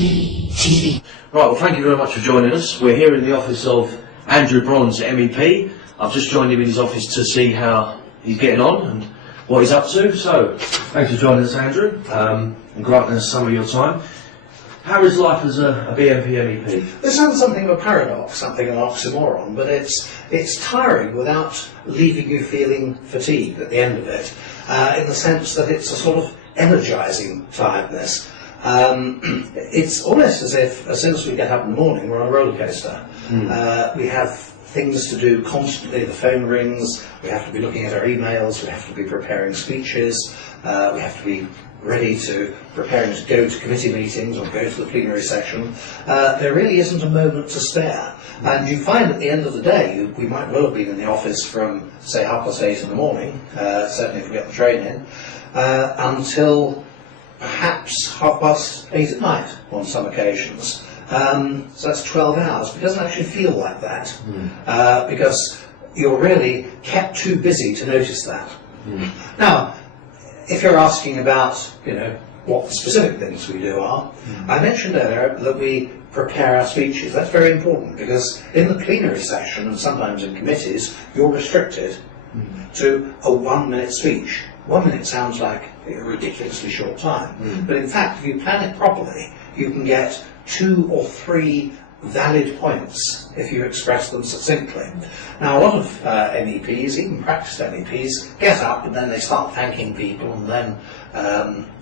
Right, well, thank you very much for joining us. We're here in the office of Andrew Brons, MEP. I've just joined him in his office to see how he's getting on and what he's up to. So, thanks for joining us, Andrew, and granting us some of your time. How is life as a BNP MEP? This sounds something of a paradox, something of an oxymoron, but it's tiring without leaving you feeling fatigued at the end of it, in the sense that it's a sort of energising tiredness. It's almost as if, as soon as we get up in the morning, we're on a roller coaster. We have things to do constantly. The phone rings. We have to be looking at our emails. We have to be preparing speeches. We have to be ready to preparing to go to committee meetings or go to the plenary session. There really isn't a moment to spare. And you find at the end of the day, we might well have been in the office from, say, 8:30 in the morning, certainly if we get the train in, until perhaps 8:30 at night on some occasions. So that's 12 hours. But it doesn't actually feel like that, because you're really kept too busy to notice that. Now, if you're asking about, what the specific things we do are, I mentioned earlier that we prepare our speeches. That's very important, because in the plenary session and sometimes in committees, you're restricted to a 1-minute speech. 1 minute sounds like a ridiculously short time, but in fact, if you plan it properly, you can get 2 or 3 valid points if you express them succinctly. Now, a lot of MEPs, even practiced MEPs, get up and then they start thanking people and then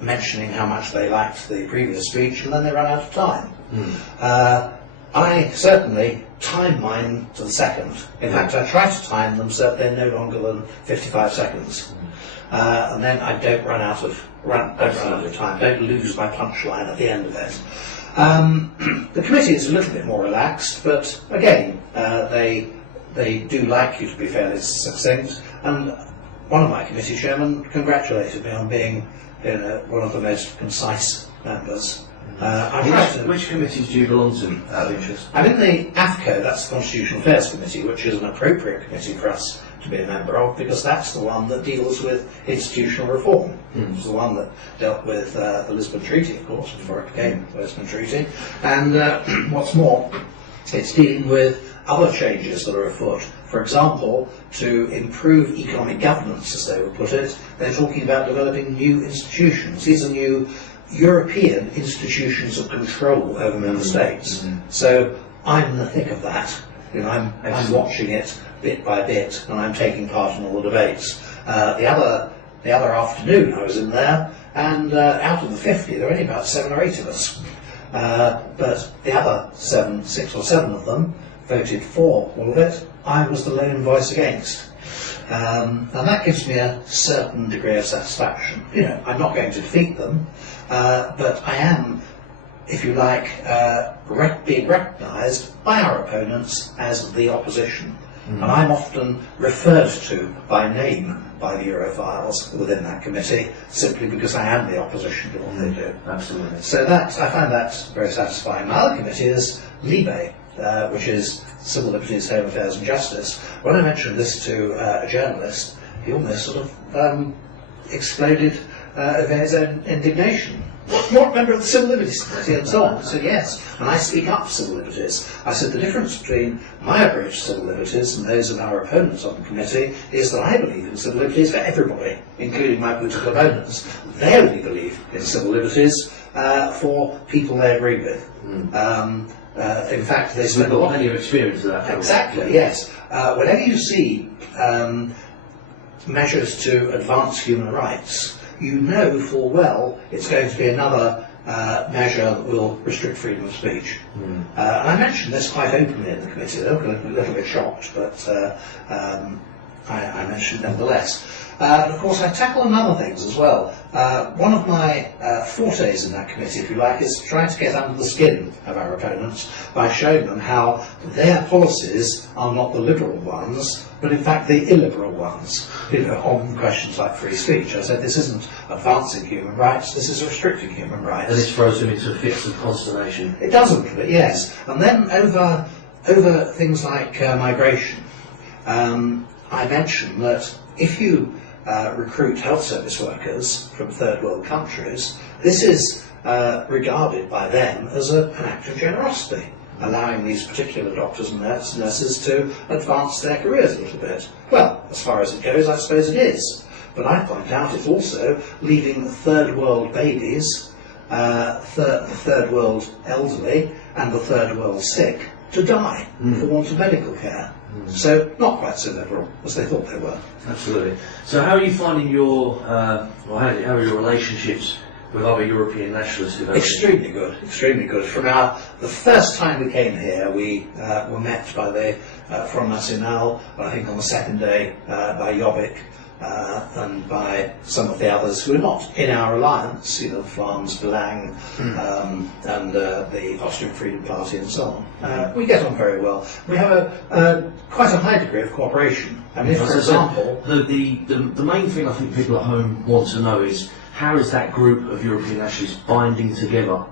mentioning how much they liked the previous speech, and then they run out of time. I certainly time mine to the second. In fact, I try to time them so that they're no longer than 55 seconds. And then I don't run out of time, don't lose my punchline at the end of it. The committee is a little bit more relaxed, but again, they do like you to be fairly succinct. And one of my committee chairmen congratulated me on being one of the most concise members. Which committees do you belong to, out of interest? I'm in the AFCO, that's the Constitutional Affairs Committee, which is an appropriate committee for us to be a member of, because that's the one that deals with institutional reform. It's the one that dealt with the Lisbon Treaty, of course, before it became the Lisbon Treaty. And what's more, it's dealing with other changes that are afoot. For example, to improve economic governance, as they would put it, they're talking about developing new institutions. These are new European institutions of control over member states. So I'm in the thick of that. I'm watching it bit by bit, and I'm taking part in all the debates. The other afternoon I was in there, and out of the 50, there were only about 7 or 8 of us. But the other 6 or 7 of them voted for all of it. I was the lone voice against. And that gives me a certain degree of satisfaction. I'm not going to defeat them, but I am, if you like, being recognised by our opponents as the opposition. And I'm often referred to by name by the Europhiles within that committee, simply because I am the opposition to what they do. Absolutely. So I find that very satisfying. My other committee is Libe, which is Civil Liberties, Home Affairs and Justice. When I mentioned this to a journalist, he almost sort of exploded over his own indignation. What member of the Civil Liberties Committee and so on? I said, yes, and I speak up for civil liberties. I said, the difference between my approach to civil liberties and those of our opponents on the committee is that I believe in civil liberties for everybody, including my political opponents. They only believe in civil liberties for people they agree with. In fact, they spend a lot of experience of that. Exactly, yes. Whenever you see measures to advance human rights, you know full well it's going to be another measure that will restrict freedom of speech. And I mentioned this quite openly in the committee. They were a little bit shocked, but I mentioned it nevertheless. And of course, I tackle on other things as well. One of my fortes in that committee, if you like, is trying to get under the skin of our opponents by showing them how their policies are not the liberal ones, but in fact the illiberal ones, on questions like free speech. I said, this isn't advancing human rights, this is restricting human rights. And this throws them into fits of consternation. It doesn't, but yes. And then over things like migration, I mentioned that if you recruit health service workers from third world countries, this is regarded by them as an act of generosity, allowing these particular doctors and nurses to advance their careers a little bit. Well, as far as it goes, I suppose it is. But I point out it's also leaving third world babies, the third world elderly and the third world sick to die for want of medical care. So not quite so liberal as they thought they were. Absolutely. So how are you finding your, how are your relationships with other European nationalists developing? Extremely good, extremely good. From the first time we came here, we were met by the Front National, I think on the second day by Jobbik, and by some of the others who are not in our alliance, Brons, Belang, and the Austrian Freedom Party and so on. We get on very well. We have quite a high degree of cooperation. I mean, for example... The main thing I think people at home want to know is, how is that group of European nationalists binding together?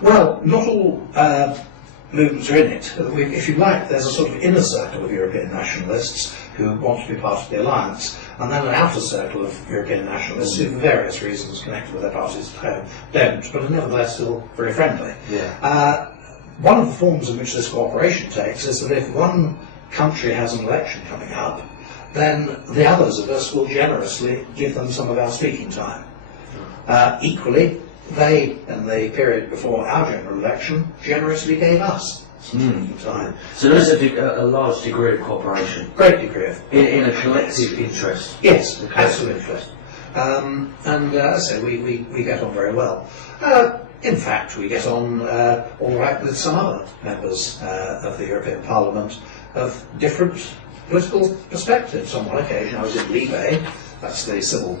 Well, not all movements are in it. If you like, there's a sort of inner circle of European nationalists who want to be part of the alliance, and then an outer circle of European nationalists who, for various reasons connected with their parties at home, don't, but are nevertheless still very friendly. Yeah. One of the forms in which this cooperation takes is that if one country has an election coming up, then the others of us will generously give them some of our speaking time. Equally, they, in the period before our general election, generously gave us some time. So there is a large degree of cooperation. Great degree of in a collective interest. Yes, absolutely. And as I say, we get on very well. In fact, we get on all right with some other members of the European Parliament of different political perspectives. On one occasion, I was in Libe, that's the Civil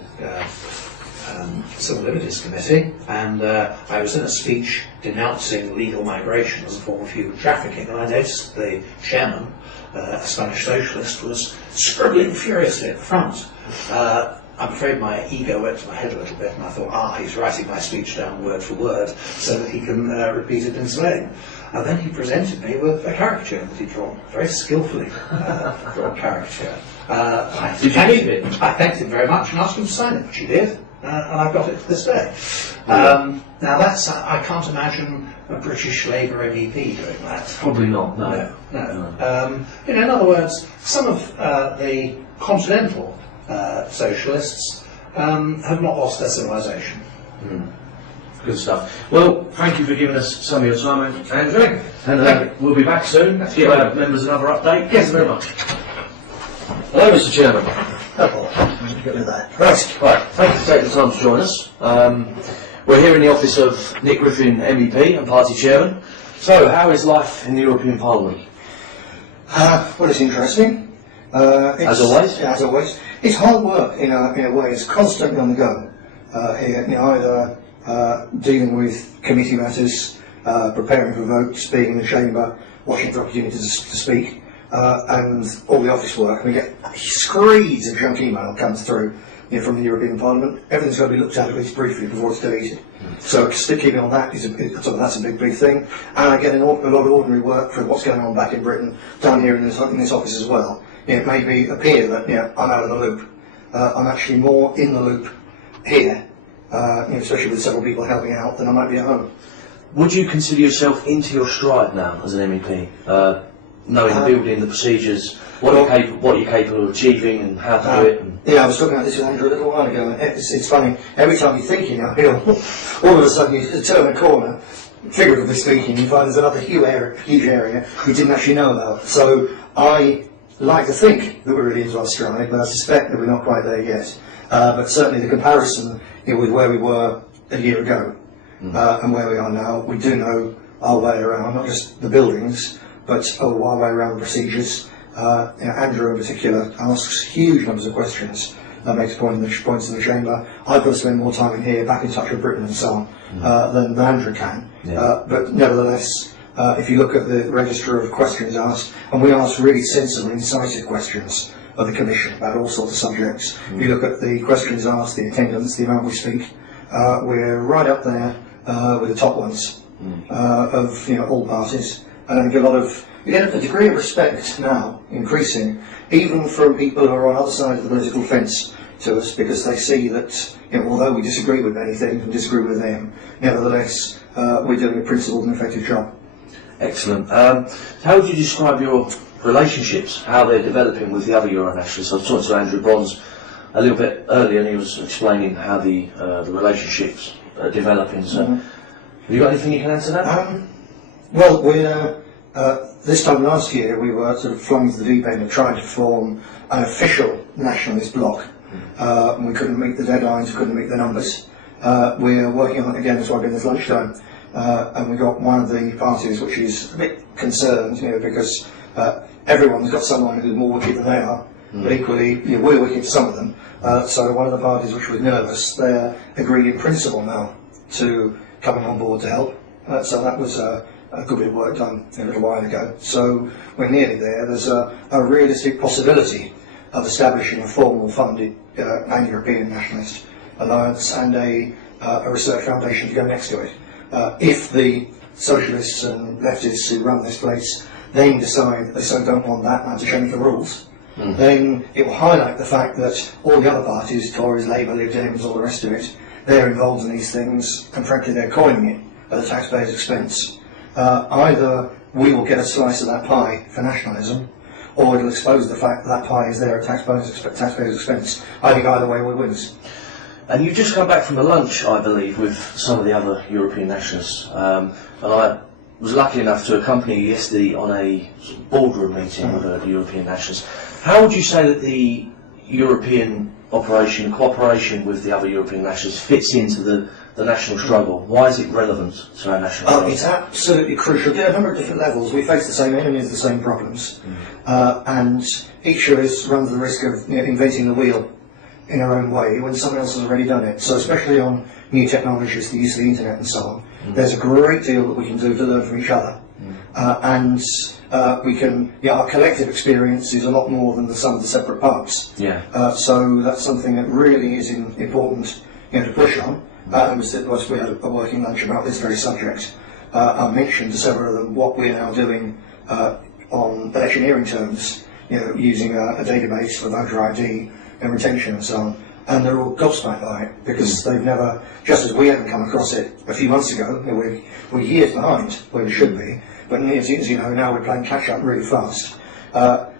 Liberties Committee, and I was in a speech denouncing legal migration as a form of human trafficking, and I noticed the chairman, a Spanish socialist, was scribbling furiously at the front. I'm afraid my ego went to my head a little bit, and I thought, he's writing my speech down word for word so that he can repeat it in Spain. And then he presented me with a caricature that he'd drawn, very skillfully drawn caricature. Did you read it? I thanked him very much and asked him to sign it, which he did. And I've got it to this day. Now that's, I can't imagine a British Labour MEP doing that. Probably not, no. No. In other words, some of the continental socialists have not lost their civilization. Good stuff. Well, thank you for giving us some of your time, Andrew. And we'll be back soon to give our members another update. Yes, very much. Hello, Mr. Chairman. Right. Thank you for taking the time to join us. We're here in the office of Nick Griffin MEP and Party Chairman. So, how is life in the European Parliament? Well, it's interesting. As always? Yeah, as always. It's hard work in a way. It's constantly on the go. Here, either dealing with committee matters, preparing for votes, being in the chamber, watching for opportunities to speak, and all the office work. We get screeds of junk email comes through from the European Parliament. Everything's got to be looked at least briefly before it's deleted. So keeping on that that's a big thing. And I get a lot of ordinary work for what's going on back in Britain, down here in this office as well. It may appear that I'm out of the loop. I'm actually more in the loop here, especially with several people helping out, than I might be at home. Would you consider yourself into your stride now as an MEP? Knowing the building, the procedures, what you're capable of achieving and how to do it? Yeah, I was talking about this with Andrew a little while ago, and it's funny, every time you think you're uphill, all of a sudden you turn a corner, figuratively speaking, you find there's another huge area you didn't actually know about. So I like to think that we're really into our stride, but I suspect that we're not quite there yet. But certainly the comparison with where we were a year ago and where we are now, we do know our way around, not just the buildings, but our way around the procedures. Andrew in particular asks huge numbers of questions, makes points in the chamber. I've got to spend more time in here, back in touch with Britain and so on, than Andrew can. Yeah. But nevertheless, if you look at the register of questions asked, and we ask really sensible, incisive questions of the Commission about all sorts of subjects. If you look at the questions asked, the attendance, the amount we speak, we're right up there with the top ones of all parties. And I think we get a degree of respect now, increasing, even from people who are on other sides of the political fence, to us because they see that, although we disagree with many things and disagree with them, nevertheless we're doing a principled and effective job. Excellent. How would you describe your relationships, how they're developing with the other Euronationalists? I was talking to Andrew Brons a little bit earlier, and he was explaining how the relationships are developing. So, have you got anything you can add to that? Well, we're this time last year we were sort of flung into the deep end of trying to form an official nationalist bloc. We couldn't meet the deadlines, we couldn't meet the numbers. We're working on it again, that's why I've been this lunchtime. And we got one of the parties which is a bit concerned, because everyone's got someone who's more wicked than they are, but equally we're wicked to some of them. So one of the parties which was nervous, they're agreed in principle now to coming on board to help. So that was a good bit of work done a little while ago. So we're nearly there. There's a realistic possibility of establishing a formal funded pan-European nationalist alliance and a research foundation to go next to it. If the socialists and leftists who run this place then decide they so don't want that and to change the rules, then it will highlight the fact that all the other parties, Tories, Labour, Lib Dems, all the rest of it, they're involved in these things, and frankly they're coining it at the taxpayers' expense. Either we will get a slice of that pie for nationalism, or it'll expose the fact that that pie is there at taxpayers' expense. I think either way we wins. And you've just come back from a lunch, I believe, with some of the other European nationalists. And I was lucky enough to accompany you yesterday on a boardroom meeting with the European nationalists. How would you say that the European cooperation with the other European nationalists fits into the national struggle? Why is it relevant to our national struggle? It's absolutely crucial. There are a number of different levels. We face the same enemies, the same problems. And each of us runs the risk of inventing the wheel in our own way when someone else has already done it. So especially on new technologies, the use of the internet and so on, there's a great deal that we can do to learn from each other. And we can, our collective experience is a lot more than the sum of the separate parts. So that's something that really is important to push on. We had a working lunch about this very subject. I mentioned to several of them what we're now doing on electioneering terms, using a database for voter ID and retention and so on, and they're all gobsmacked by it because they've never, just as we haven't come across it a few months ago, we're years behind where we should be, but as you know, now we're playing catch up really fast.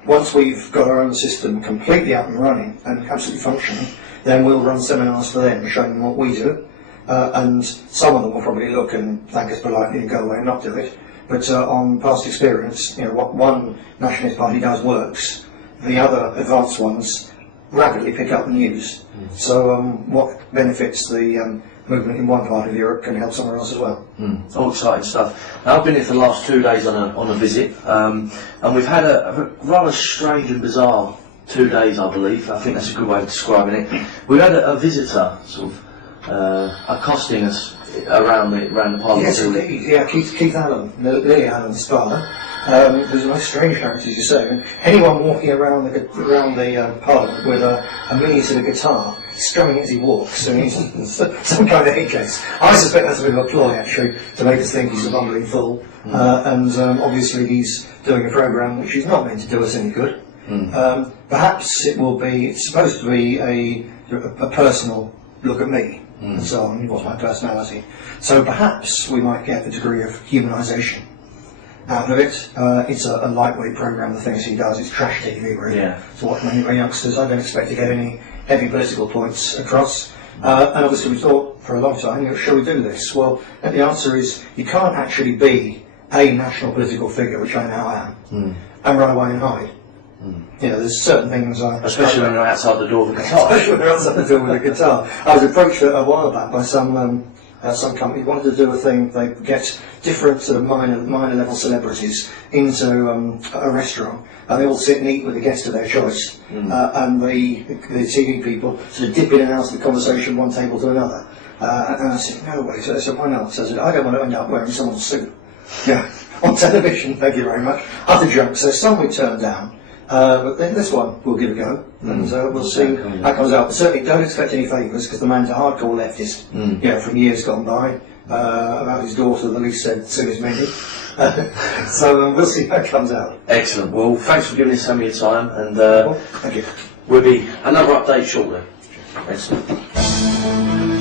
Once we've got our own system completely up and running and absolutely functioning, then we'll run seminars for them showing them what we do, and some of them will probably look and thank us politely and go away and not do it, but on past experience, what one nationalist party does works, the other advanced ones rapidly pick up the news. So what benefits the movement in one part of Europe can help somewhere else as well. All exciting stuff. Now, I've been here for the last 2 days on a visit, and we've had a rather strange and bizarre 2 days, I believe. I think that's a good way of describing it. We've had a visitor sort of accosting us around the Parliament. Yes, indeed. Yeah, Keith Allen, Lily Allen's father. There's a most strange character, as you say. And anyone walking around the Parliament with a miniature guitar, strumming as he walks, and he's some kind of head case. I suspect that's a bit of a ploy, actually, to make us think he's a bumbling fool. And obviously he's doing a programme which is not meant to do us any good. Perhaps it's supposed to be a personal look at me, and so on, what's my personality. So perhaps we might get a degree of humanisation out of it. It's a lightweight programme, the things he does. It's trash TV, really. So what many youngsters, I don't expect to get any heavy political points across. And obviously we thought for a long time, shall we do this? Well, the answer is you can't actually be a national political figure, which I now am, and run away and hide. There's certain things especially when you're outside the door with a guitar. Especially when you're outside the door with a guitar. I was approached a while back by some company wanted to do a thing. They get different sort of minor level celebrities into a restaurant, and they all sit and eat with a guest of their choice. And the TV people sort of dip in and out of the conversation one table to another. And I said, no way. So I said, why not? So I said, I don't want to end up wearing someone's suit. On television. Thank you very much. Other jokes. So some we turned down. But then this one we'll give a go, and we'll see how it comes out. But certainly don't expect any favours, because the man's a hardcore leftist, from years gone by, about his daughter, the least said soon as many. So we'll see how it comes out. Excellent. Well, thanks for giving us some of your time, and Thank you. we'll be another update shortly. Excellent.